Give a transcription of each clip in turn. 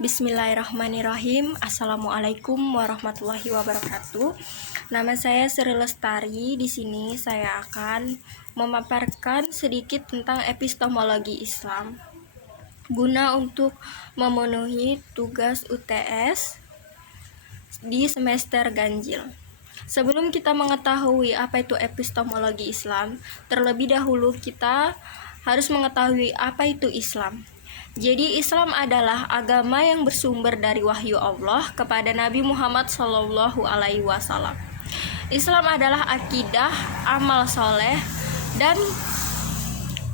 Bismillahirrahmanirrahim. Assalamualaikum warahmatullahi wabarakatuh. Nama saya Sri Lestari. Di sini saya akan memaparkan sedikit tentang epistemologi Islam guna untuk memenuhi tugas UTS di semester ganjil. Sebelum kita mengetahui apa itu epistemologi Islam, terlebih dahulu kita harus mengetahui apa itu Islam. Jadi Islam adalah agama yang bersumber dari wahyu Allah kepada Nabi Muhammad SAW. Islam adalah akidah, amal soleh, dan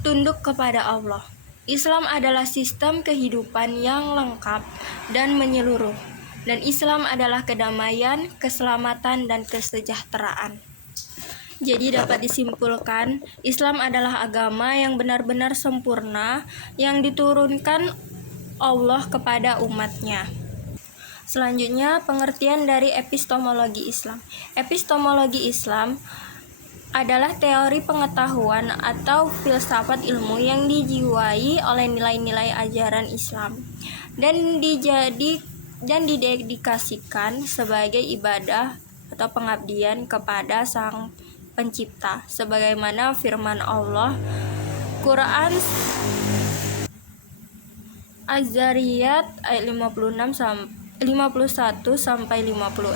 tunduk kepada Allah. Islam adalah sistem kehidupan yang lengkap dan menyeluruh. Dan Islam adalah kedamaian, keselamatan, dan kesejahteraan. Jadi dapat disimpulkan, Islam adalah agama yang benar-benar sempurna yang diturunkan Allah kepada umatnya. Selanjutnya, pengertian dari epistemologi Islam. Epistemologi Islam adalah teori pengetahuan atau filsafat ilmu yang dijiwai oleh nilai-nilai ajaran Islam dan didedikasikan sebagai ibadah atau pengabdian kepada Sang Pencipta, sebagaimana firman Allah Quran Az-Zariyat ayat 51 sampai 56,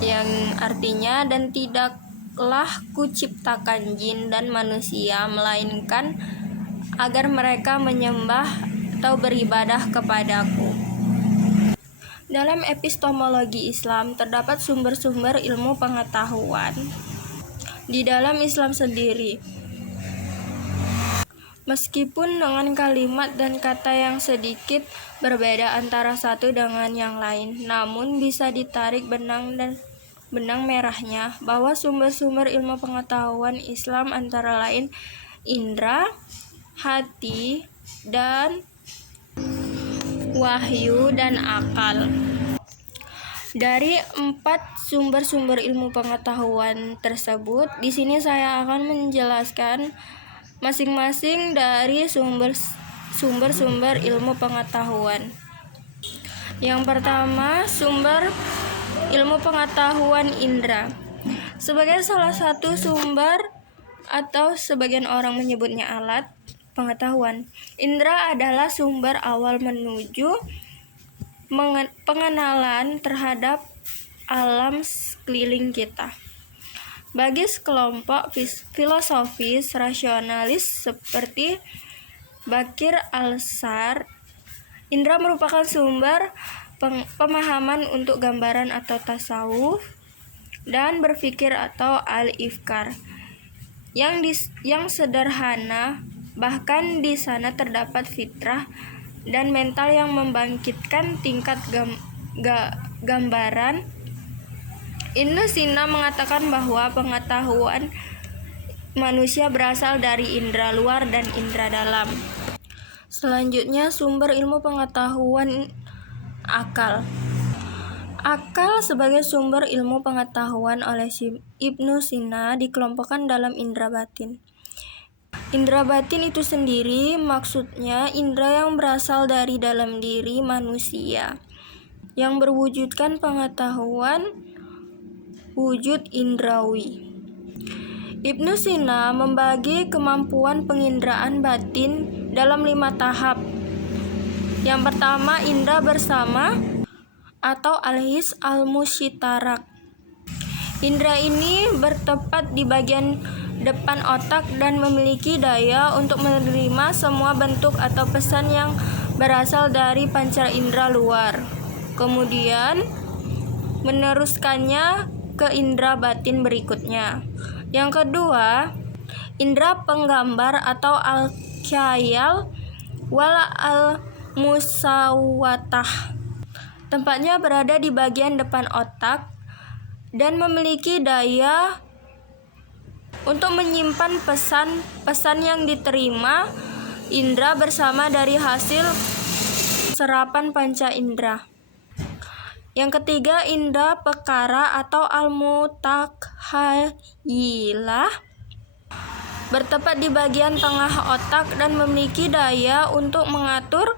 yang artinya, dan tidaklah kuciptakan jin dan manusia melainkan agar mereka menyembah atau beribadah kepadaku. Dalam epistemologi Islam terdapat sumber-sumber ilmu pengetahuan di dalam Islam sendiri. Meskipun dengan kalimat dan kata yang sedikit berbeda antara satu dengan yang lain, namun bisa ditarik benang merahnya bahwa sumber-sumber ilmu pengetahuan Islam antara lain indra, hati, dan wahyu dan akal. Dari 4 sumber-sumber ilmu pengetahuan tersebut, di sini saya akan menjelaskan masing-masing dari sumber-sumber ilmu pengetahuan. Yang pertama, sumber ilmu pengetahuan indra. Sebagai salah satu sumber atau sebagian orang menyebutnya alat pengetahuan, indra adalah sumber awal menuju pengenalan terhadap alam sekeliling kita. Bagi sekelompok filosofis rasionalis seperti Bakir al-Sar, indra merupakan sumber pemahaman untuk gambaran atau tasawuf dan berpikir atau al-ifkar yang sederhana. Bahkan di sana terdapat fitrah dan mental yang membangkitkan tingkat gambaran. Ibnu Sina mengatakan bahwa pengetahuan manusia berasal dari indera luar dan indera dalam. Selanjutnya, sumber ilmu pengetahuan akal. Akal sebagai sumber ilmu pengetahuan oleh Ibnu Sina dikelompokkan dalam indera batin. Indera batin itu sendiri maksudnya indera yang berasal dari dalam diri manusia yang berwujudkan pengetahuan wujud indrawi. Ibnu Sina membagi kemampuan penginderaan batin dalam 5 tahap. Yang pertama, indera bersama atau al-his al-musytarak. Indera ini bertempat di bagian depan otak dan memiliki daya untuk menerima semua bentuk atau pesan yang berasal dari panca indera luar, kemudian meneruskannya ke indera batin berikutnya. Yang kedua, indera penggambar atau al-khayal wal al-musawatah. Tempatnya berada di bagian depan otak dan memiliki daya untuk menyimpan pesan yang diterima indera bersama dari hasil serapan panca indera. Yang ketiga, indera pekara atau al-mutakhayilah bertempat di bagian tengah otak dan memiliki daya untuk mengatur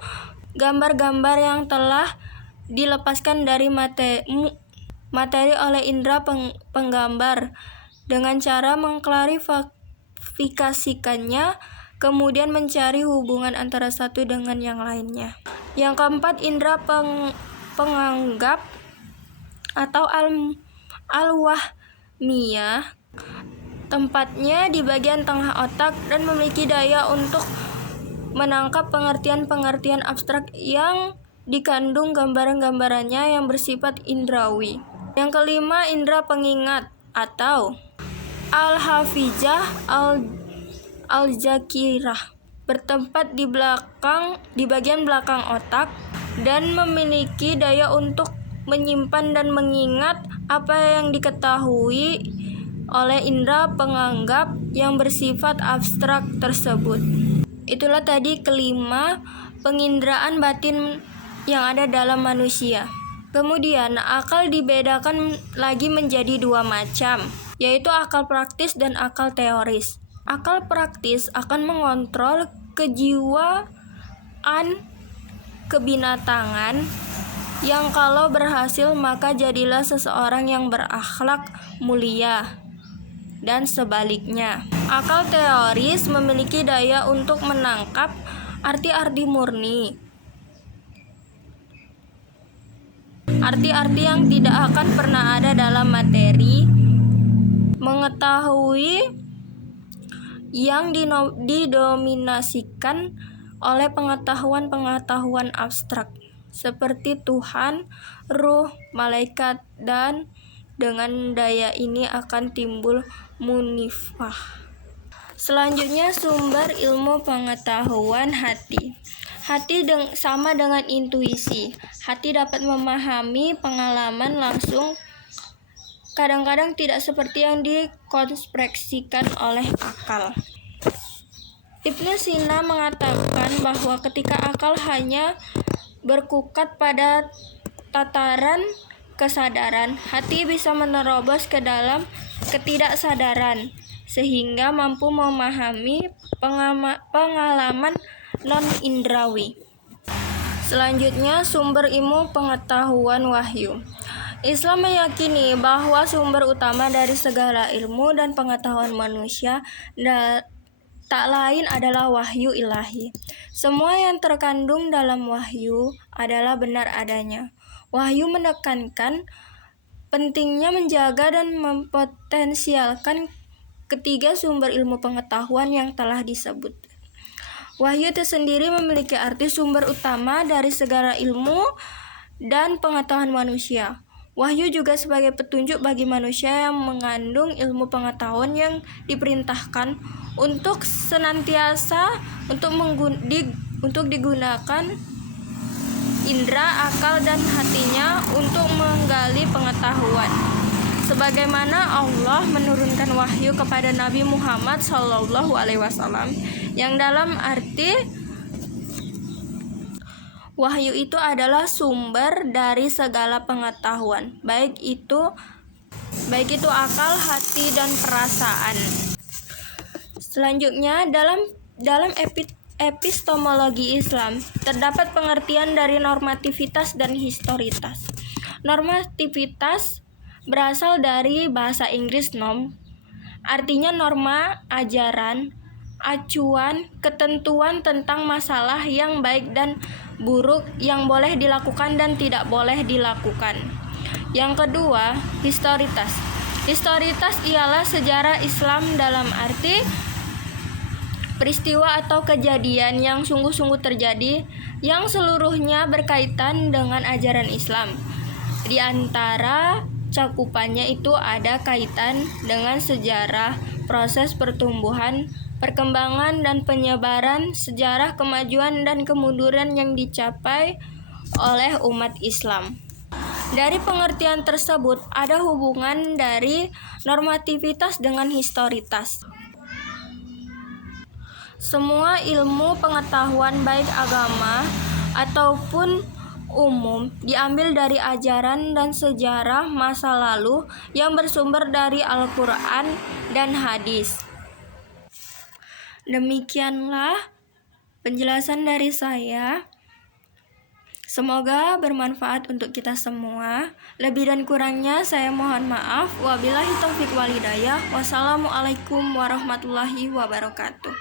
gambar-gambar yang telah dilepaskan dari materi oleh indera penggambar dengan cara mengklarifikasikannya, kemudian mencari hubungan antara satu dengan yang lainnya. Yang keempat, indera penganggap atau al-wahmiyah, tempatnya di bagian tengah otak dan memiliki daya untuk menangkap pengertian-pengertian abstrak yang dikandung gambaran-gambarannya yang bersifat indrawi. Yang kelima, indera pengingat atau al-hafizah al-zakirah, bertempat di bagian belakang otak dan memiliki daya untuk menyimpan dan mengingat apa yang diketahui oleh indera penganggap yang bersifat abstrak tersebut. Itulah tadi kelima penginderaan batin yang ada dalam manusia. Kemudian akal dibedakan lagi menjadi dua macam, yaitu akal praktis dan akal teoris. Akal praktis akan mengontrol kejiwaan kebinatangan yang kalau berhasil maka jadilah seseorang yang berakhlak mulia, dan sebaliknya. Akal teoris memiliki daya untuk menangkap arti-arti murni, arti-arti yang tidak akan pernah ada dalam materi, mengetahui yang didominasikan oleh pengetahuan-pengetahuan abstrak seperti Tuhan, ruh, malaikat, dan dengan daya ini akan timbul munifah. Selanjutnya, sumber ilmu pengetahuan hati. Hati sama dengan intuisi. Hati dapat memahami pengalaman langsung, kadang-kadang tidak seperti yang dikonstruksikan oleh akal. Ibnu Sina mengatakan bahwa ketika akal hanya berkutat pada tataran kesadaran, hati bisa menerobos ke dalam ketidaksadaran sehingga mampu memahami pengalaman non-indrawi. Selanjutnya, sumber ilmu pengetahuan wahyu. Islam meyakini bahwa sumber utama dari segala ilmu dan pengetahuan manusia tak lain adalah wahyu ilahi. Semua yang terkandung dalam wahyu adalah benar adanya. Wahyu menekankan pentingnya menjaga dan mempotensialkan ketiga sumber ilmu pengetahuan yang telah disebut. Wahyu itu sendiri memiliki arti sumber utama dari segala ilmu dan pengetahuan manusia. Wahyu juga sebagai petunjuk bagi manusia yang mengandung ilmu pengetahuan yang diperintahkan untuk senantiasa untuk digunakan indera, akal, dan hatinya untuk menggali pengetahuan. Sebagaimana Allah menurunkan wahyu kepada Nabi Muhammad SAW, yang dalam arti wahyu itu adalah sumber dari segala pengetahuan, baik itu akal, hati, dan perasaan. Selanjutnya, dalam epistemologi Islam terdapat pengertian dari normativitas dan historitas. Normativitas berasal dari bahasa Inggris norm, artinya norma, ajaran, acuan, ketentuan tentang masalah yang baik dan buruk, yang boleh dilakukan dan tidak boleh dilakukan. Yang kedua, historitas. Historitas ialah sejarah Islam dalam arti peristiwa atau kejadian yang sungguh-sungguh terjadi yang seluruhnya berkaitan dengan ajaran Islam. Di antara cakupannya itu ada kaitan dengan sejarah, proses pertumbuhan, perkembangan dan penyebaran, sejarah kemajuan dan kemunduran yang dicapai oleh umat Islam. Dari pengertian tersebut ada hubungan dari normativitas dengan historitas. Semua ilmu pengetahuan baik agama ataupun umum diambil dari ajaran dan sejarah masa lalu yang bersumber dari Al-Quran dan hadis. Demikianlah penjelasan dari saya. Semoga bermanfaat untuk kita semua. Lebih dan kurangnya saya mohon maaf. Wabillahi taufiq walhidayah. Wassalamualaikum warahmatullahi wabarakatuh.